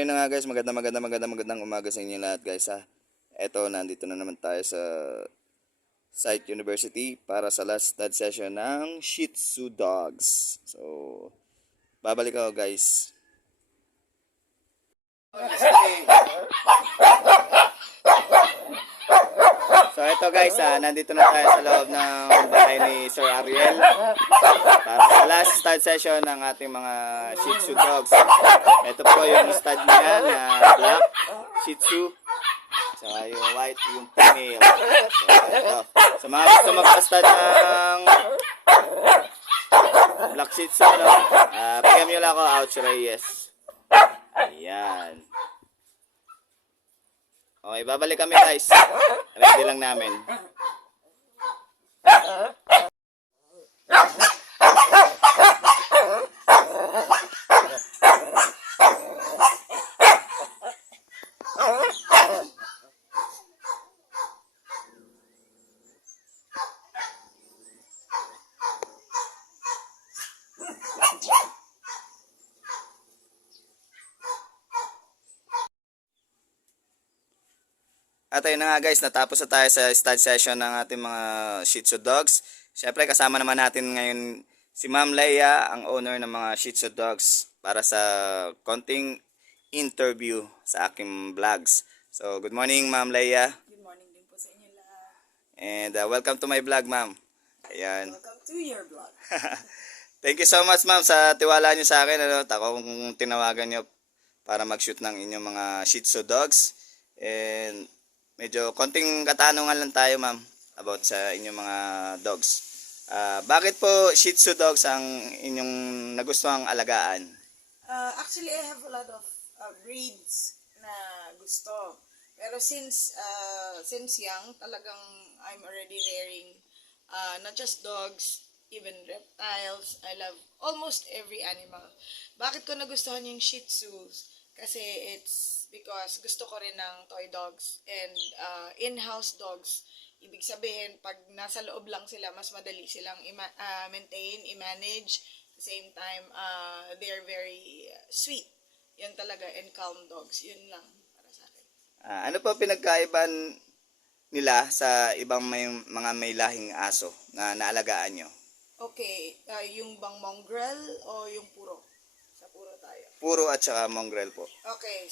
ayun na nga guys, magandang umaga sa inyo lahat guys ha. Eto, nandito na naman tayo sa Site University para sa last stud session ng Shih Tzu Dogs. So, babalik ako guys. So eto guys, nandito na tayo sa loob ng bahay ni Sir Ariel para sa last stud session ng ating mga Shih Tzu Dogs. Ito po yung stud niya na black Shih Tzu. So yung white, yung female. So ito. Sa mga gusto magpa-stud ng black Shih Tzu, no? PM nyo lang ako, Ouch Reyes. Ayan. Okay, babalik kami guys. Ready lang namin. At ayun na nga guys, natapos na tayo sa stud session ng ating mga Shih Tzu Dogs. Siyempre kasama naman natin ngayon si Ma'am Leia, ang owner ng mga Shih Tzu Dogs, para sa konting interview sa aking vlogs. So good morning Ma'am Leia. Good morning din po sa inyo lahat. And welcome to my vlog ma'am. Ayan. Welcome to your vlog. Thank you so much ma'am sa tiwala niyo sa akin. Ako kung tinawagan niyo para mag-shoot ng inyong mga Shih Tzu Dogs. And medyo konting katanungan lang tayo ma'am about sa inyong mga dogs. Bakit po Shih Tzu Dogs ang inyong nagustuhang alagaan? Actually, I have a lot of breeds na gusto. Pero since young, talagang I'm already rearing not just dogs, even reptiles. I love almost every animal. Bakit ko nagustuhan yung Shih Tzus? Kasi it's because gusto ko rin ng toy dogs and in-house dogs. Ibig sabihin, pag nasa loob lang sila, mas madali silang maintain, i-manage. At the same time, they're very sweet. Yan talaga, and calm dogs. Yun lang para sa akin. Ano po pinagkaiban nila sa ibang mga may lahing aso na naalagaan nyo? Okay, yung bang mongrel o yung puro? Sa puro tayo. Puro at saka mongrel po. Okay,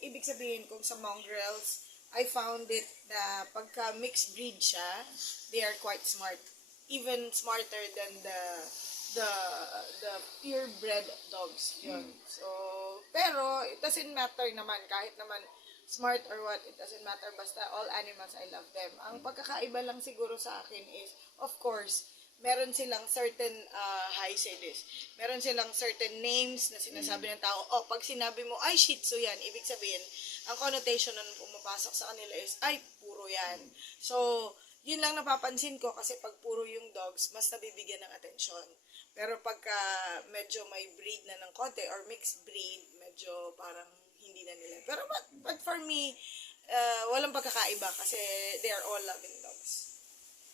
ibig sabihin kung sa mongrels, I found it na pagka mixed breed siya, they are quite smart. Even smarter than the purebred dogs. Yun. So, pero it doesn't matter naman, kahit naman smart or what, it doesn't matter. Basta all animals, I love them. Ang pagkakaiba lang siguro sa akin is, of course, meron silang certain, how you say this, meron silang certain names na sinasabi ng tao, pag sinabi mo, ay, Shih Tzu yan, ibig sabihin, ang connotation na pumapasok sa kanila is, ay, puro yan. So, yun lang napapansin ko kasi pag puro yung dogs, mas nabibigyan ng atensyon. Pero pagka medyo may breed na ng konti or mixed breed, medyo parang hindi na nila. Pero but for me, walang pagkakaiba kasi they are all loving dogs.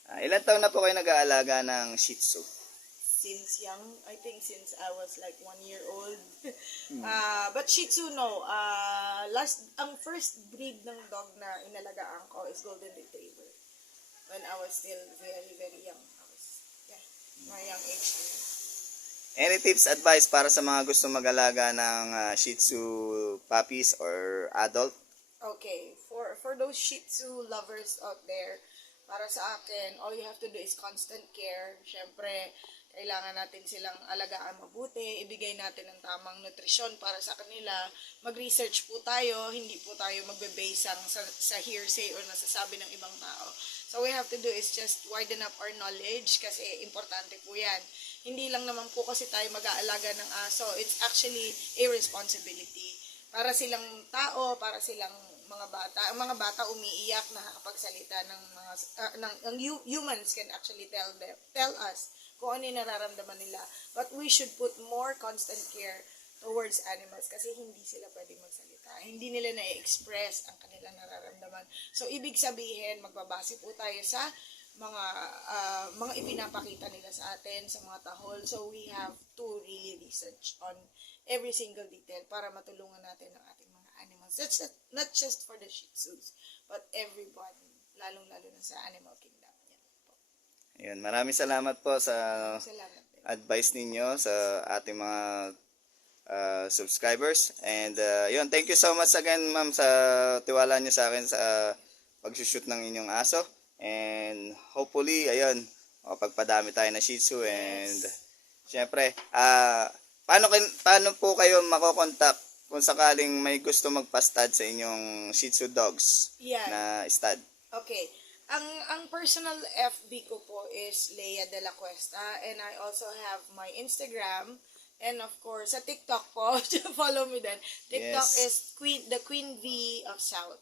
Ilan taon na po kayo nag-aalaga ng Shih Tzu? Since young, I think since I was like 1 year old. But Shih Tzu, no. Ang first breed ng dog na inalagaan ko is Golden Retriever. When I was still very, very young. I was, my young age. Any tips, advice para sa mga gusto mag-alaga ng Shih Tzu puppies or adult? Okay, for those Shih Tzu lovers out there, para sa akin, all you have to do is constant care. Syempre, kailangan natin silang alagaan mabuti, ibigay natin ang tamang nutrisyon para sa kanila. Mag-research po tayo, hindi po tayo magbe-base sa hearsay or nasasabi ng ibang tao. So, we have to do is just widen up our knowledge kasi importante po yan. Hindi lang naman po kasi tayo mag-aalaga ng aso. It's actually a responsibility. Para silang tao, para silang mga bata. Ang mga bata umiiyak, nakakapagsalita ng humans can actually tell us kung ano yung nararamdaman nila. But we should put more constant care towards animals kasi hindi sila pwedeng magsalita. Hindi nila na-express ang kanilang nararamdaman. So, ibig sabihin, magbabase po tayo sa mga ipinapakita nila sa atin, sa mga tahol. So, we have to really research on every single detail para matulungan natin ang ating not just for the Shih Tzus, but everyone, lalong-lalo na sa Animal Kingdom. Yan po. Ayun, maraming salamat po sa Salamat din. advice ninyo sa ating mga subscribers. And yun, thank you so much again ma'am sa tiwala niyo sa akin sa pagsushoot ng inyong aso. And hopefully, ayun, makapagpadami tayo na Shih Tzu. And syempre, paano po kayo makokontak kung sakaling may gusto magpa-stud sa inyong Shih Tzu dogs Yan. na stud? Okay. Ang personal FB ko po is Leia de la Cuesta, and I also have my Instagram, and of course sa TikTok po. Follow me then. TikTok Yes. is the Queen V of South.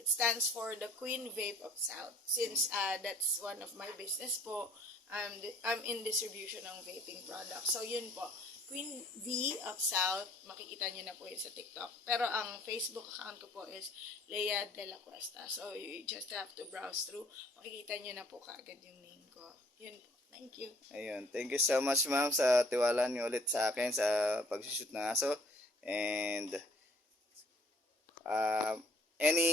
It stands for the Queen Vape of South. Since that's one of my business po, I'm in distribution ng vaping products. So yun po, Queen V of South, makikita nyo na po yun sa TikTok. Pero ang Facebook account ko po is Leia de la Cuesta. So you just have to browse through. Makikita nyo na po kaagad yung name ko. Yun po. Thank you. Ayun, thank you so much ma'am sa tiwala niyo ulit sa akin sa pag-shoot ng aso. And any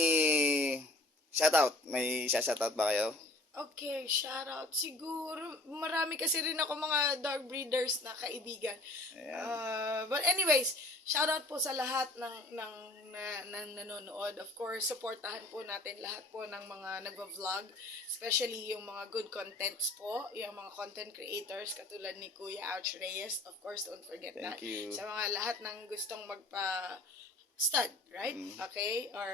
shoutout? May shoutout ba kayo? Okay, shout out. Siguro, marami kasi rin ako mga dog breeders na kaibigan. But anyways, shout out po sa lahat ng nanonood. Of course, supportahan po natin lahat po ng mga nagva-vlog, especially yung mga good contents po, yung mga content creators katulad ni Kuya Ouch Reyes. Of course, don't forget that. Thank you. Sa mga lahat ng gustong stud, right? Okay? Or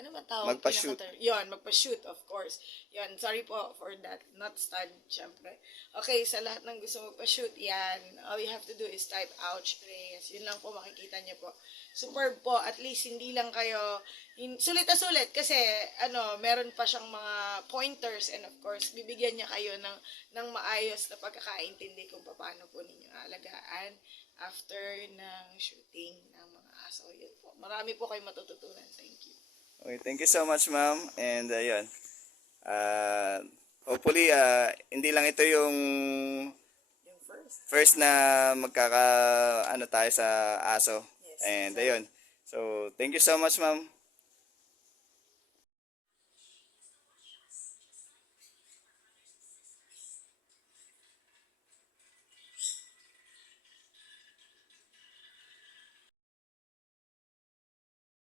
ano ba tawag? Magpa-shoot. Yon, magpa-shoot, of course. Yon, sorry po for that. Not stud, syempre. Okay, sa lahat ng gusto magpa-shoot, yan. All you have to do is type Ouch Reyes. Yun lang po makikita niyo po. Superb po. At least hindi lang kayo sulit na sulit kasi meron pa siyang mga pointers, and of course, bibigyan niya kayo ng maayos na pagkakaintindi kung paano po ninyo alagaan after ng shooting ng mga aso. Yun po. Marami po kayo matututunan. Thank you. Okay, thank you so much ma'am. And ayun. Hopefully, hindi lang ito yung Yung first na tayo sa aso. Yes. And ayun. So, thank you so much ma'am.